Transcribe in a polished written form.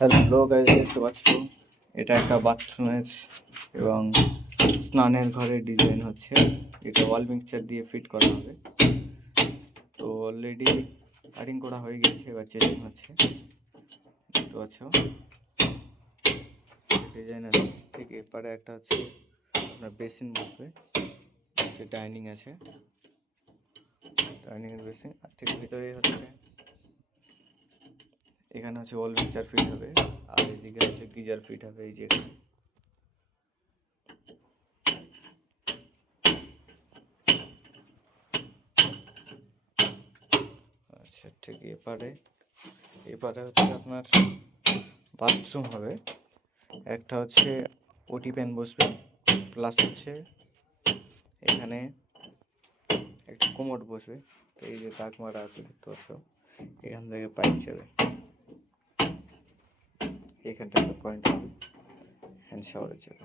Hello guys, দেখতে পাচ্ছ এটা একটা বাথরুমের এবং স্নানের ঘরের ডিজাইন হচ্ছে। এটা ওয়াল মিক্সচার দিয়ে ফিট করা হবে। তো অলরেডি কাটিং করা হয়ে গেছে, এবার চেঞ্জিং হচ্ছে। দেখতে পাচ্ছ ডিজাইনের ঠিক এপারে একটা হচ্ছে আপনার বেসিন বসবে, হচ্ছে ডাইনিং আছে, ডাইনিং এর বেসিন। আর ঠিক ভিতরেই হচ্ছে এখানে হচ্ছে ওয়াল মিক্সচার ফিট হবে, আর এদিকে হচ্ছে গিজার ফিট হবে এই যে। আচ্ছা, ঠিক এপারে হচ্ছে আপনার বাথরুম হবে। একটা হচ্ছে ওটি প্যান বসবে, প্লাস হচ্ছে এখানে একটা কোমোড বসবে। তো এই যে দাগ মারা আছে দেখতে পাচ্ছ, এখান থেকে পাইপ যাবে, এখানটা একটা পয়েন্ট হবে হ্যান্ড শাওয়ারের জন্য।